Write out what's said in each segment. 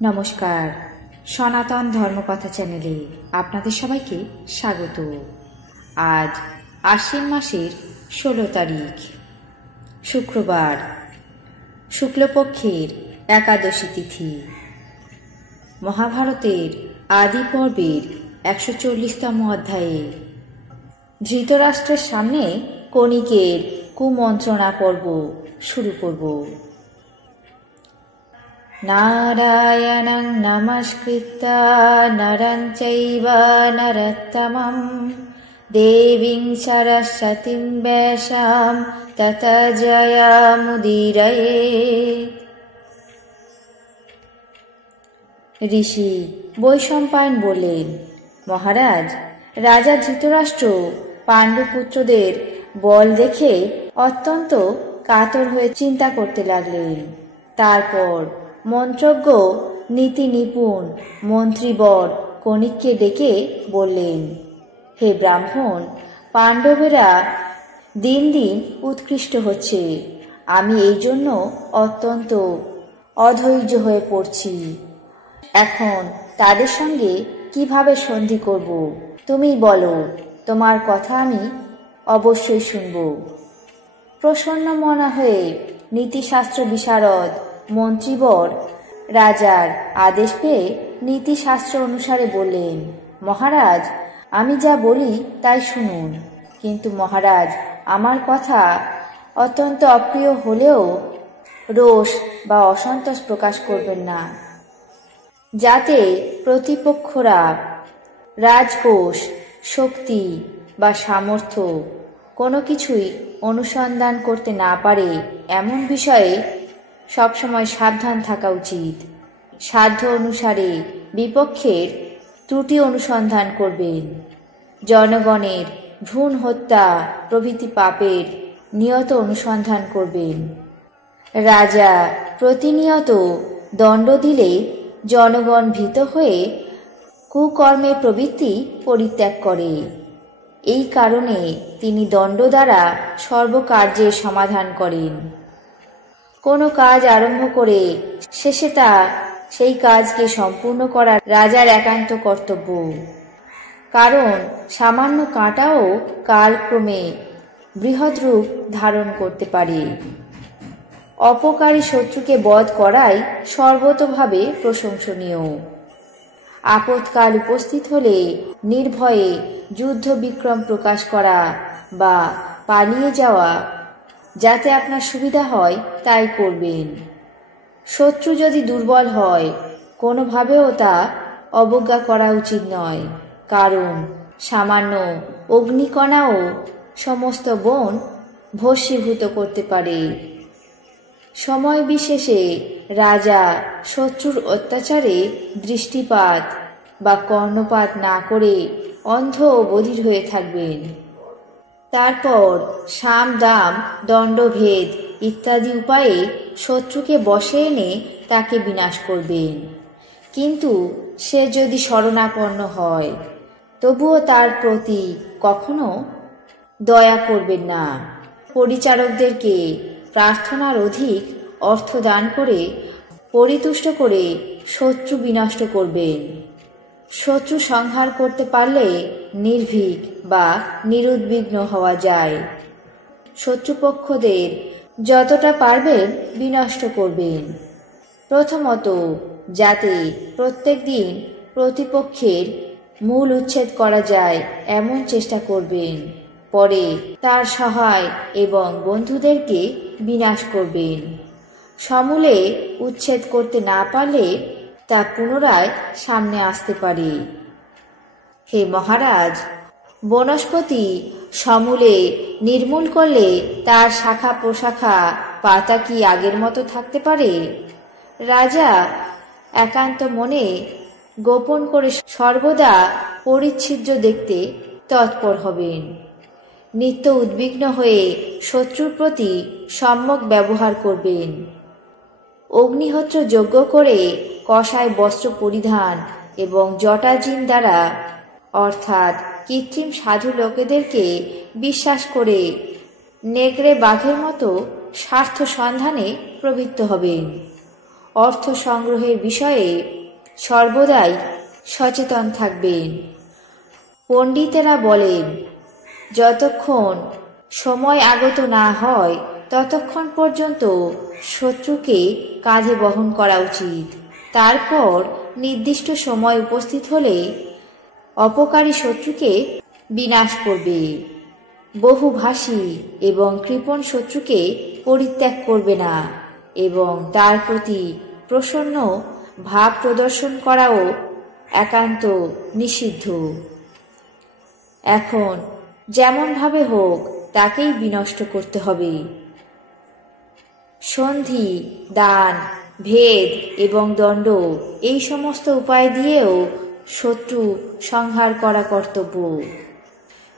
নমস্কার, সনাতন ধর্মকথা চ্যানেলে আপনাদের সবাইকে স্বাগত। আজ আশ্বিন মাসের 16 তারিখ, শুক্রবার, শুক্লপক্ষের একাদশী তিথি। মহাভারতের আদি পর্বের 140তম অধ্যায়ে ধৃতরাষ্ট্রের সামনে কণিকের কুমন্ত্রণা পর্ব শুরু করব। নারায়ণং নমস্কৃত্য নরং চৈব নরোত্তমং দেবীং সরস্বতীং ব্যাসাং ততো জয়মুদীরয়েৎ। ঋষি বৈশম্পায়ন বললেন, মহারাজ, রাজা ধৃতরাষ্ট্র পাণ্ডুপুত্রদের বল দেখে অত্যন্ত কাতর হয়ে চিন্তা করতে লাগলেন। তারপর মন্ত্রজ্ঞ নীতি নিপুণ মন্ত্রীবর কণিককে ডেকে বললেন, হে ব্রাহ্মণ, পাণ্ডবেরা দিন দিন উৎকৃষ্ট হচ্ছে। আমি এই জন্য অত্যন্ত অধৈর্য হয়ে পড়ছি। এখন তাদের সঙ্গে কিভাবে সন্ধি করব? তুমি বলো, তোমার কথা আমি অবশ্যই শুনব। প্রসন্ন মনা হয়ে নীতিশাস্ত্র বিশারদ মন্ত্রীবর রাজার আদেশ পেয়ে নীতিশাস্ত্র অনুসারে বললেন, মহারাজ, আমি যা বলি তাই শুনুন। কিন্তু মহারাজ, আমার কথা অত্যন্ত অপ্রিয় হলেও রোষ বা অসন্তোষ প্রকাশ করবেন না, যাতে প্রতিপক্ষরা রাজকোষ, শক্তি বা সামর্থ্য কোনো কিছুই অনুসন্ধান করতে না পারে এমন বিষয়ে সবসময় সাবধান থাকা উচিত। সাধ্য অনুসারে বিপক্ষের ত্রুটি অনুসন্ধান করবেন। জনগণের ভ্রূণ হত্যা প্রভৃতি পাপের নিয়ত অনুসন্ধান করবেন। রাজা প্রতিনিয়ত দণ্ড দিলে জনগণ ভীত হয়ে কুকর্মের প্রবৃত্তি পরিত্যাগ করে। এই কারণে তিনি দণ্ড দ্বারা সর্বকার্যের সমাধান করেন। কোনো কাজ আরম্ভ করে শেষে সেই কাজকে সম্পূর্ণ করা রাজার একান্ত কর্তব্য। কারণ সামান্য কাঁটাও কালক্রমে বৃহৎ রূপ ধারণ করতে পারে। অপকারী শত্রুকে বধ করাই সর্বতোভাবে প্রশংসনীয়। আপৎকাল উপস্থিত হলে নির্ভয়ে যুদ্ধ বিক্রম প্রকাশ করা বা পালিয়ে যাওয়া, যাতে আপনার সুবিধা হয় তাই করবেন। শত্রু যদি দুর্বল হয়, কোনোভাবেও তা অবজ্ঞা করা উচিত নয়। কারণ সামান্য অগ্নিকণাও সমস্ত বন ভস্মীভূত করতে পারে। সময় বিশেষে রাজা শত্রুর অত্যাচারে দৃষ্টিপাত বা কর্ণপাত না করে অন্ধ ও বধির হয়ে থাকবেন। তারপর সাম দাম দণ্ডভেদ ইত্যাদি উপায়ে শত্রুকে বশে এনে তাকে বিনাশ করবেন। কিন্তু সে যদি শরণাপন্ন হয়, তবুও তার প্রতি কখনো দয়া করবেন না। পরিচারকদেরকে প্রার্থনার অধিক অর্থ দান করে পরিতুষ্ট করে শত্রু বিনষ্ট করবেন। শত্রু সংহার করতে পারলে নির্ভীক বা নিরুদ্বিগ্ন হওয়া যায়। শত্রুপক্ষদের যতটা পারবেন বিনষ্ট করবেন। প্রথমত, যাতে প্রত্যেক দিন প্রতিপক্ষের মূল উচ্ছেদ করা যায় এমন চেষ্টা করবেন। পরে তার সহায় এবং বন্ধুদেরকে বিনাশ করবেন। সমূলে উচ্ছেদ করতে না পারলে তা পুনরায় সামনে আসতে পারে। হে মহারাজ, বনস্পতি সমূলে নির্মূল করলে তার শাখা প্রশাখা পাতা কি আগের মতো থাকতে পারে? রাজা একান্ত মনে গোপন করে সর্বদা পরিচ্ছিদ্র দেখতে তৎপর হবেন। নিত্য উদ্বিগ্ন হয়ে শত্রুর প্রতি সম্যক ব্যবহার করবেন। অগ্নিহোত্র যজ্ঞ করে কষায় বস্ত্র পরিধান এবং জটাজিন দ্বারা, অর্থাৎ কৃত্রিম সাধু লোকেদেরকে বিশ্বাস করে নেকড়ে বাঘের মতো স্বার্থ সন্ধানে প্রবৃত্ত হবেন। অর্থ সংগ্রহের বিষয়ে সর্বদাই সচেতন থাকবেন। পণ্ডিতেরা বলেন, যতক্ষণ সময় আগত না হয় ততক্ষণ পর্যন্ত শত্রুকে কাঁধে বহন করা উচিত। তারপর নির্দিষ্ট সময় উপস্থিত হলে অপকারী শত্রুকে বিনাশ করবে। বহুভাষী এবং কৃপণ শত্রুকে পরিত্যাগ করবে না এবং তার প্রতি প্রসন্ন ভাব প্রদর্শন করাও একান্ত নিষিদ্ধ। এখন যেমনভাবে হোক তাকেই বিনষ্ট করতে হবে। সন্ধি, দান, ভেদ এবং দণ্ড এই সমস্ত উপায় দিয়েও শত্রু সংহার করা কর্তব্য।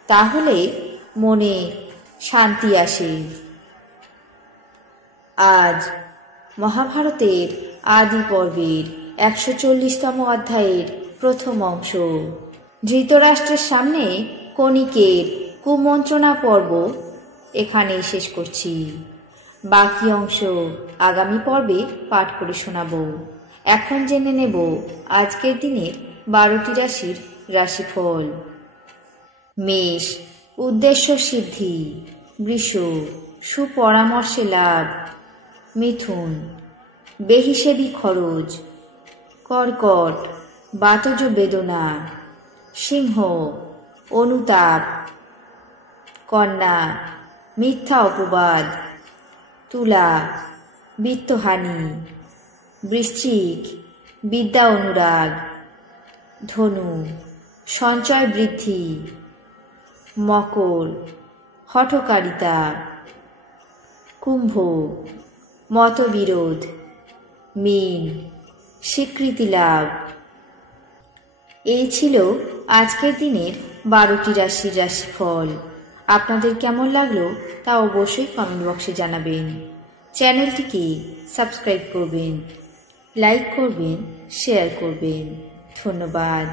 তাহলে মনে শান্তি আসে। আজ মহাভারতের আদি পর্বের 140তম অধ্যায়ের প্রথম অংশ, ধৃতরাষ্ট্রের সামনে কণিকের কুমন্ত্রণা পর্ব এখানেই শেষ করছি। বাকি অংশ আগামী পর্বে পাঠ করে শোনাব। এখন জেনে নেব আজকের দিনের 12টি রাশির রাশিফল। মেষ, উদ্দেশ্য সিদ্ধি। বৃষ, সুপরামর্শে লাভ। মিথুন, বেহিসেবি খরচ। কর্কট, বাতজ বেদনা। সিংহ, অনুতাপ। কন্যা, মিথ্যা অপবাদ। তুলা, বিত্তহানি। বৃশ্চিক, বিদ্যা অনুরাগ। ধনু, সঞ্চয় বৃদ্ধি। মকর, হঠকারিতা। কুম্ভ, মতবিরোধ। মীন, স্বীকৃতি লাভ। এই ছিল আজকের দিনের 12টি রাশির রাশিফল। আপনাদের কেমন লাগলো তা অবশ্যই কমেন্ট বক্সে জানাবেন। চ্যানেলটিকে সাবস্ক্রাইব করবেন, লাইক করবেন, শেয়ার করবেন। ধন্যবাদ।